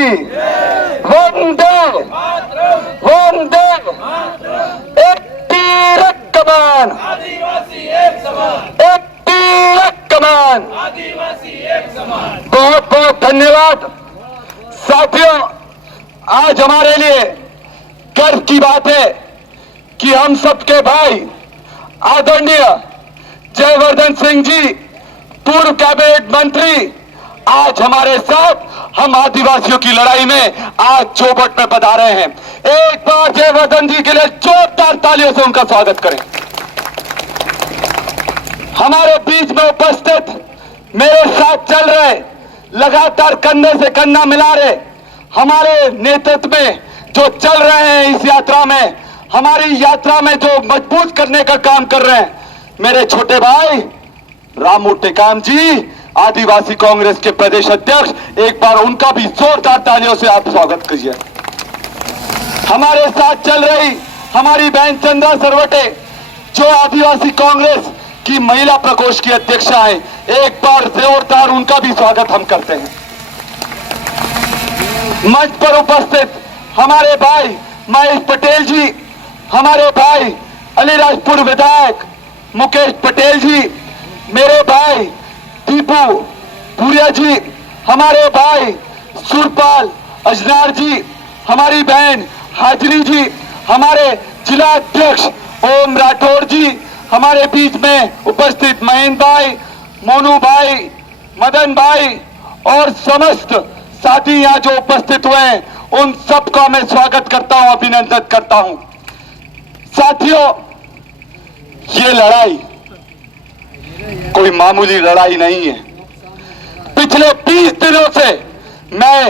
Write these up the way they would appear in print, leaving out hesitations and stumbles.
की वंदे वंदे। एक तीर एक कमान, एक तीर एक कमान। बहुत बहुत धन्यवाद साथियों। आज हमारे लिए गर्व की बात है कि हम सबके भाई आदरणीय जयवर्धन सिंह जी, पूर्व कैबिनेट मंत्री, आज हमारे साथ हम आदिवासियों की लड़ाई में आज चौबट में पधारे हैं। एक बार जयवर्धन जी के लिए जोरदार तालियों से उनका स्वागत करें। हमारे बीच में उपस्थित मेरे साथ चल रहे, लगातार कंधे से कंधा मिला रहे, हमारे नेतृत्व में जो चल रहे हैं इस यात्रा में, हमारी यात्रा में जो मजबूत करने का काम कर रहे हैं, मेरे छोटे भाई रामू टेकाम जी, आदिवासी कांग्रेस के प्रदेश अध्यक्ष, एक बार उनका भी जोरदार तालियों से आप स्वागत कीजिए। हमारे साथ चल रही हमारी बहन चंद्रा सरवटे, जो आदिवासी कांग्रेस की महिला प्रकोष्ठ की अध्यक्षा है, एक बार जोरदार उनका भी स्वागत हम करते हैं। मंच पर उपस्थित हमारे भाई महेश पटेल जी, हमारे भाई अलीराजपुर विधायक मुकेश पटेल जी, मेरे भाई दीपू भूरिया जी, हमारे भाई सुरपाल अजनार जी, हमारी बहन हाजरी जी, हमारे जिला अध्यक्ष ओम राठौर जी, हमारे बीच में उपस्थित महेंद्र भाई, मोनू भाई, मदन भाई और समस्त साथी यहाँ जो उपस्थित हुए हैं, उन सबका मैं स्वागत करता हूं, अभिनंदन करता हूं। साथियों, ये लड़ाई कोई मामूली लड़ाई नहीं है। पिछले 20 दिनों से मैं,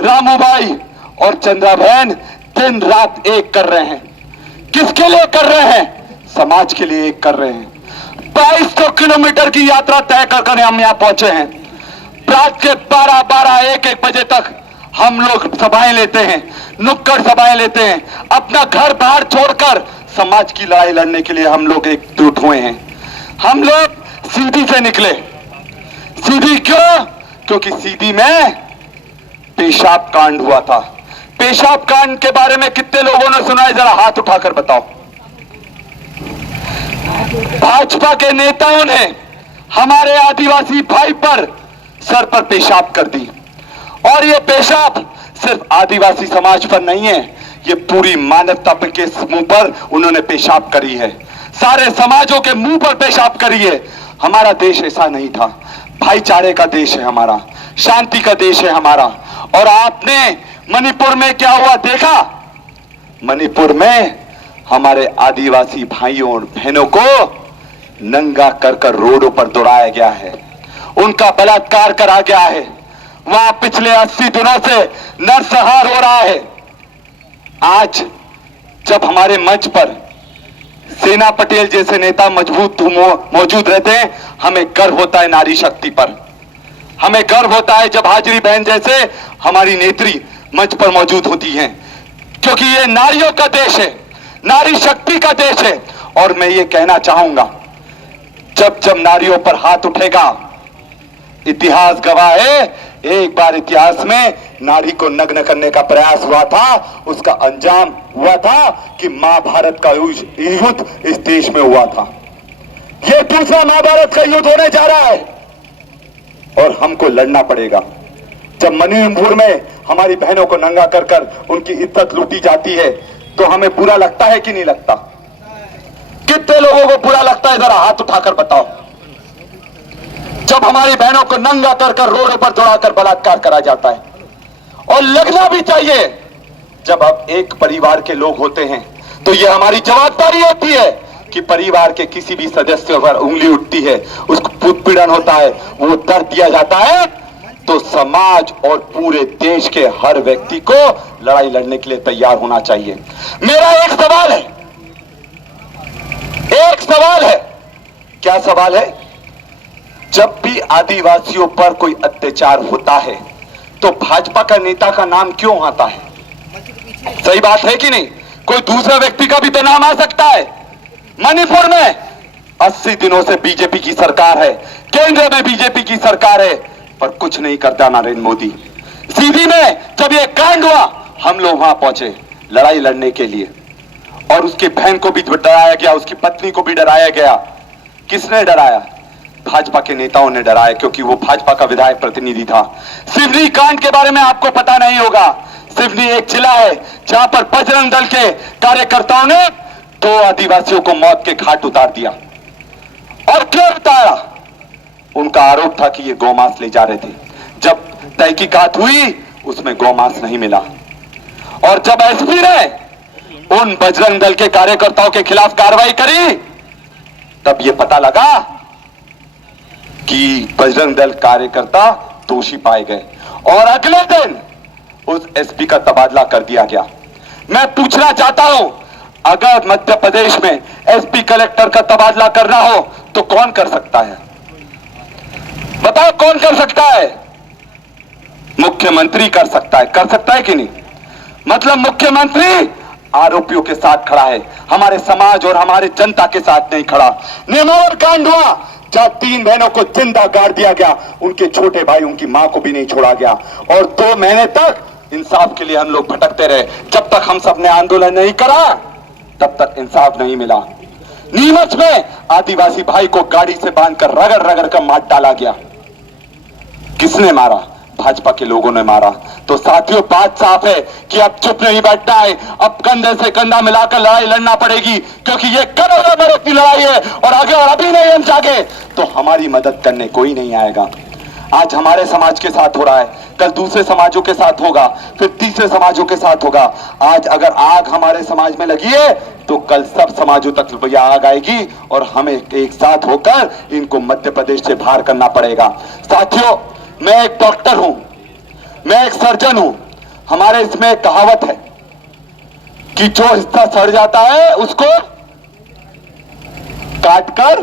रामू भाई और चंद्रा बहन दिन रात एक कर रहे हैं। किसके लिए कर रहे हैं? समाज के लिए एक कर रहे हैं। 2200 किलोमीटर की यात्रा तय कर हम यहां पहुंचे हैं। रात के 12-12, 1-1 बजे तक हम लोग सभाएं लेते हैं, नुक्कड़ सभाएं लेते हैं। अपना घर बाहर छोड़कर समाज की लड़ाई लड़ने के लिए हम लोग एकजुट हुए हैं। हम लोग सीधी से निकले। सीधी क्यों? क्योंकि सीधी में पेशाब कांड हुआ था। पेशाब कांड के बारे में कितने लोगों ने सुना है? जरा हाथ उठाकर बताओ। भाजपा के नेताओं ने हमारे आदिवासी भाई पर सर पर पेशाब कर दी, और ये पेशाब सिर्फ आदिवासी समाज पर नहीं है, ये पूरी मानवता के मुंह पर उन्होंने पेशाब करी है। सारे समाजों के मुंह पर पेशाब करी है। हमारा देश ऐसा नहीं था। भाईचारे का देश है हमारा, शांति का देश है हमारा। और आपने मणिपुर में क्या हुआ देखा? मणिपुर में हमारे आदिवासी भाइयों और बहनों को नंगा कर रोडों पर दौड़ाया गया है, उनका बलात्कार करा गया है। वहां पिछले 80 दिनों से नरसंहार हो रहा है। आज जब हमारे मंच पर सेना पटेल जैसे नेता मजबूत मौजूद रहते हैं, हमें गर्व होता है नारी शक्ति पर। हमें गर्व होता है जब हाजरी बहन जैसे हमारी नेत्री मंच पर मौजूद होती हैं, क्योंकि ये नारियों का देश है, नारी शक्ति का देश है। और मैं ये कहना चाहूंगा, जब जब नारियों पर हाथ उठेगा, इतिहास गवाह है, एक बार इतिहास में नारी को नग्न करने का प्रयास हुआ था, उसका अंजाम हुआ था कि महाभारत का युद्ध इस देश में हुआ था। यह दूसरा महाभारत का युद्ध होने जा रहा है और हमको लड़ना पड़ेगा। जब मणिपुर में हमारी बहनों को नंगा कर उनकी इज्जत लूटी जाती है, तो हमें बुरा लगता है कि नहीं लगता? कितने लोगों को बुरा लगता है? जरा हाथ उठाकर बताओ। जब हमारी बहनों को नंगा कर रोडों पर दौड़ाकर बलात्कार करा जाता है, और लगना भी चाहिए। जब अब एक परिवार के लोग होते हैं, तो यह हमारी जवाबदारी होती है कि परिवार के किसी भी सदस्य पर उंगली उठती है, उसको उत्पीड़न होता है, वो दर्द दिया जाता है, तो समाज और पूरे देश के हर व्यक्ति को लड़ाई लड़ने के लिए तैयार होना चाहिए। मेरा एक सवाल है, एक सवाल है। क्या सवाल है? जब भी आदिवासियों पर कोई अत्याचार होता है, तो भाजपा का नेता का नाम क्यों आता है? सही बात है कि नहीं? कोई दूसरा व्यक्ति का भी तो नाम आ सकता है। मणिपुर में 80 दिनों से बीजेपी की सरकार है, केंद्र में बीजेपी की सरकार है, पर कुछ नहीं करता नरेंद्र मोदी। सीधी में जब ये कांड हुआ, हम लोग वहां पहुंचे लड़ाई लड़ने के लिए, और उसकी बहन को भी डराया गया, उसकी पत्नी को भी डराया गया। किसने डराया? भाजपा के नेताओं ने डराया, क्योंकि वो भाजपा का विधायक प्रतिनिधि था। सिवनी कांड के बारे में आपको पता नहीं होगा। सिवनी एक जिला है जहां पर बजरंग दल के कार्यकर्ताओं ने 2 आदिवासियों को मौत के घाट उतार दिया। और क्यों उतारा? उनका आरोप था कि ये गौमांस ले जा रहे थे। जब तहकीकात हुई उसमें गौमांस नहीं मिला, और जब एसपी ने उन बजरंग दल के कार्यकर्ताओं के खिलाफ कार्रवाई करी, तब यह पता लगा कि बजरंग दल कार्यकर्ता दोषी पाए गए, और अगले दिन उस एसपी का तबादला कर दिया गया। मैं पूछना चाहता हूं, अगर मध्य प्रदेश में एसपी कलेक्टर का तबादला करना हो तो कौन कर सकता है? बताओ, कौन कर सकता है? मुख्यमंत्री कर सकता है कि नहीं? मतलब मुख्यमंत्री आरोपियों के साथ खड़ा है, हमारे समाज और हमारे जनता के साथ नहीं खड़ा। नेमावर कांड हुआ जहां 3 बहनों को जिंदा गाड़ दिया गया, उनके छोटे भाई, उनकी मां को भी नहीं छोड़ा गया, और 2 महीने तक इंसाफ के लिए हम लोग भटकते रहे। जब तक हम सब ने आंदोलन नहीं करा तब तक इंसाफ नहीं मिला। नीमच में आदिवासी भाई को गाड़ी से बांधकर रगड़ रगड़ कर मार डाला गया। किसने मारा? भाजपा के लोगों ने मारा। तो साथियों, बात साफ है कि अब चुप नहीं बैठना है, अब कंधे से कंधा मिलाकर लड़ाई लड़ना पड़ेगी, क्योंकि ये करोड़ों मरे की लड़ाई है, और अगर अभी नहीं हम जागे तो हमारी मदद करने कोई नहीं आएगा। आज हमारे समाज के साथ हो रहा है, कल दूसरे समाजों के साथ होगा, फिर तीसरे समाजों के साथ होगा। आज अगर आग हमारे समाज में लगी है तो कल सब समाजों तक भैया आग आएगी, और हमें एक साथ होकर इनको मध्य प्रदेश से बाहर करना पड़ेगा। साथियों, मैं एक डॉक्टर हूं, मैं एक सर्जन हूं। हमारे इसमें एक कहावत है कि जो हिस्सा सड़ जाता है उसको काटकर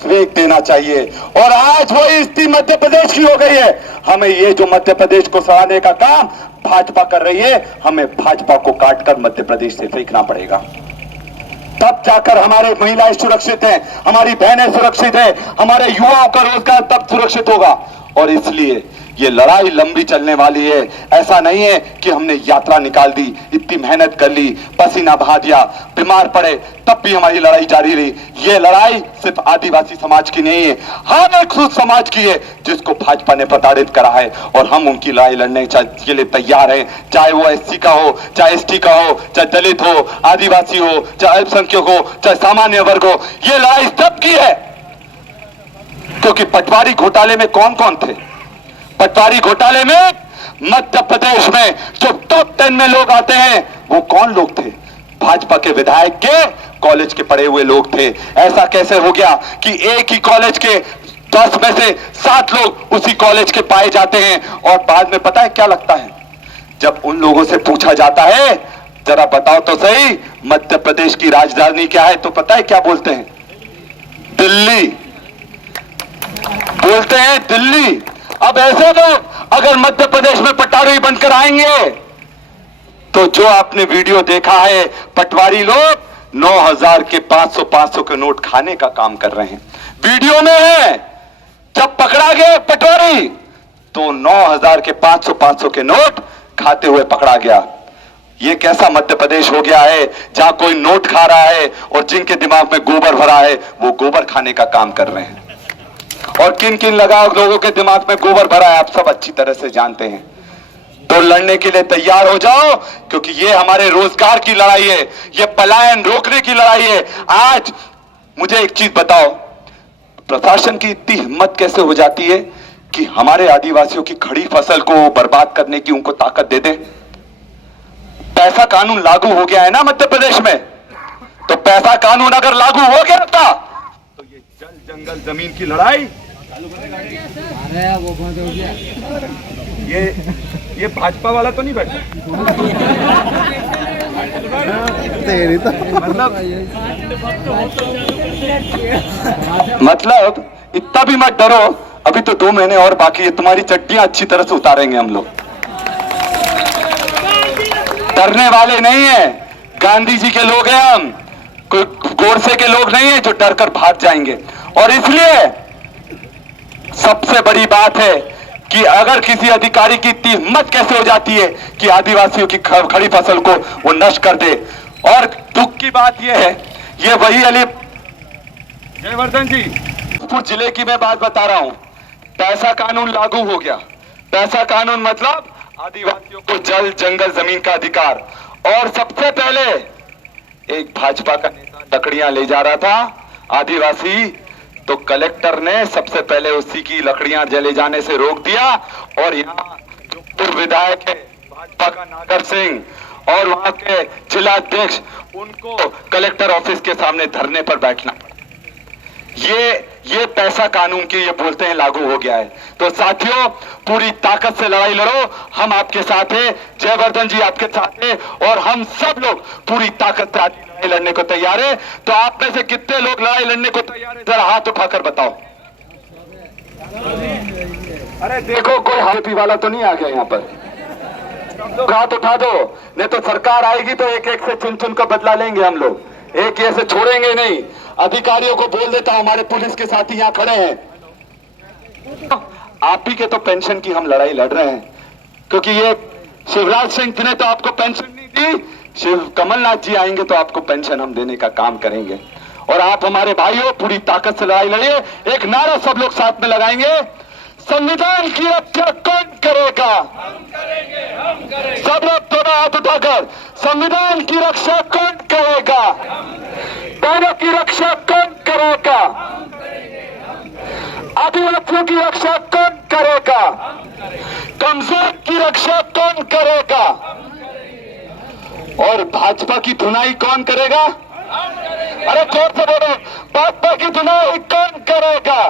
फेंक देना चाहिए, और आज वो स्थिति मध्य प्रदेश की हो गई है। हमें ये जो मध्य प्रदेश को सड़ाने का काम भाजपा कर रही है, हमें भाजपा को काटकर मध्य प्रदेश से फेंकना पड़ेगा। तब जाकर हमारे महिलाएं सुरक्षित हैं, हमारी बहनें सुरक्षित हैं, हमारे युवाओं का रोजगार तब सुरक्षित होगा। और इसलिए ये लड़ाई लंबी चलने वाली है। ऐसा नहीं है कि हमने यात्रा निकाल दी, इतनी मेहनत कर ली, पसीना बहा दिया, बीमार पड़े तब भी हमारी लड़ाई जारी रही। ये लड़ाई सिर्फ आदिवासी समाज की नहीं है, हम एक उस समाज की है जिसको भाजपा ने प्रताड़ित करा है, और हम उनकी लड़ाई लड़ने के लिए तैयार हैं। चाहे वो एससी का हो, चाहे एसटी का हो, चाहे दलित हो, आदिवासी हो, चाहे अल्पसंख्यक हो, चाहे सामान्य वर्ग हो, ये लड़ाई सबकी है। क्योंकि पटवारी घोटाले में कौन कौन थे? पटवारी घोटाले में मध्य प्रदेश में जो टॉप 10 में लोग आते हैं वो कौन लोग थे? भाजपा के विधायक के कॉलेज के पढ़े हुए लोग थे। ऐसा कैसे हो गया कि एक ही कॉलेज के 10 में से 7 लोग उसी कॉलेज के पाए जाते हैं? और बाद में पता है क्या लगता है, जब उन लोगों से पूछा जाता है जरा बताओ तो सही मध्य प्रदेश की राजधानी क्या है, तो पता है क्या बोलते हैं? दिल्ली बोलते हैं, दिल्ली। अब ऐसे लोग अगर मध्य प्रदेश में पटवारी बनकर आएंगे तो जो आपने वीडियो देखा है, पटवारी लोग 9,000 के 500 के नोट खाने का काम कर रहे हैं। वीडियो में है, जब पकड़ा गया पटवारी तो 9,000 के 500 के नोट खाते हुए पकड़ा गया। ये कैसा मध्य प्रदेश हो गया है जहां कोई नोट खा रहा है और जिनके दिमाग में गोबर भरा है वो गोबर खाने का काम कर रहे हैं। और किन किन लोगों के दिमाग में गोबर भरा है आप सब अच्छी तरह से जानते हैं। तो लड़ने के लिए तैयार हो जाओ, क्योंकि ये हमारे रोजगार की लड़ाई है, ये पलायन रोकने की लड़ाई है। आज मुझे एक चीज बताओ, प्रशासन की इतनी हिम्मत कैसे हो जाती है कि हमारे आदिवासियों की खड़ी फसल को बर्बाद करने की उनको ताकत दे दे? पैसा कानून लागू हो गया है ना मध्य प्रदेश में, तो पैसा कानून अगर लागू हो गया था तो ये जल जंगल जमीन की लड़ाई ये भाजपा वाला तो नहीं बैठा। मतलब इतना भी मत डरो, अभी तो 2 महीने और बाकी है, तुम्हारी चड्डियां अच्छी तरह से उतारेंगे हम लोग। डरने वाले नहीं है, गांधी जी के लोग हैं हम, कोई गोडसे के लोग नहीं है जो डरकर भाग जाएंगे। और इसलिए सबसे बड़ी बात है कि अगर किसी अधिकारी की इतनी हिम्मत कैसे हो जाती है कि आदिवासियों की खड़ी फसल को वो नष्ट कर दे। और दुख की बात यह है, ये वही अली जयवर्धन जी, जिले की मैं बात बता रहा हूं। पैसा कानून लागू हो गया। पैसा कानून मतलब आदिवासियों को जल जंगल जमीन का अधिकार। और सबसे पहले एक भाजपा का नेता लकड़ियां ले जा रहा था आदिवासी, तो कलेक्टर ने सबसे पहले उसी की लकड़ियां जले जाने से रोक दिया। और यहाँ जो पूर्व विधायक है भाजपा का नागर सिंह और वहां के जिलाध्यक्ष, उनको कलेक्टर ऑफिस के सामने धरने पर बैठना पड़ा। ये पैसा कानून की ये बोलते हैं लागू हो गया है। तो साथियों, पूरी ताकत से लड़ाई लड़ो, हम आपके साथ हैं। जयवर्धन जी आपके साथ हैं और हम सब लोग पूरी ताकत से लड़ाई लड़ने को तैयार है। तो आप में से कितने लोग लड़ाई लड़ने को तैयार है, जरा हाथ उठाकर बताओ। अरे देखो, कोई हाथी वाला तो नहीं आ गया यहाँ पर, हाथ उठा दो, नहीं तो सरकार आएगी तो एक एक से चुन चुन कर बदला लेंगे हम लोग, एक ऐसे छोड़ेंगे नहीं। अधिकारियों को बोल देता हूं, हमारे पुलिस के साथी यहां खड़े हैं, आप ही के तो पेंशन की हम लड़ाई लड़ रहे हैं, क्योंकि ये शिवराज सिंह ने तो आपको पेंशन नहीं दी, कमलनाथ जी आएंगे तो आपको पेंशन हम देने का काम करेंगे। और आप हमारे भाई हो, पूरी ताकत से लड़ाई लड़िए। एक नारा सब लोग साथ में लगाएंगे, संविधान की रक्षा कौन करेगा? हम करेंगे, हम करेंगे। सब लोग दोनों हाथ उठाकर, संविधान की रक्षा कौन करेगा? दोनों की रक्षा कौन करेगा? आदिवासियों की रक्षा कौन करेगा? कमजोर की रक्षा कौन करेगा? और भाजपा की धुनाई कौन करेगा? अरे जोर से बोलो, भाजपा की धुनाई कौन करेगा?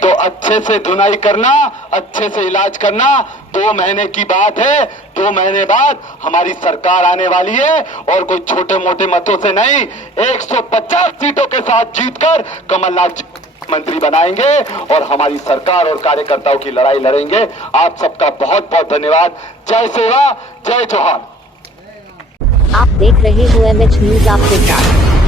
तो अच्छे से धुनाई करना, अच्छे से इलाज करना। 2 महीने की बात है, 2 महीने बाद हमारी सरकार आने वाली है और कोई छोटे मोटे मतों से नहीं, 150 सीटों के साथ जीतकर कमलनाथ जी मंत्री बनाएंगे और हमारी सरकार और कार्यकर्ताओं की लड़ाई लड़ेंगे। आप सबका बहुत बहुत धन्यवाद। जय सेवा, जय जोहार। आप देख रहे हो MH न्यूज आपके साथ।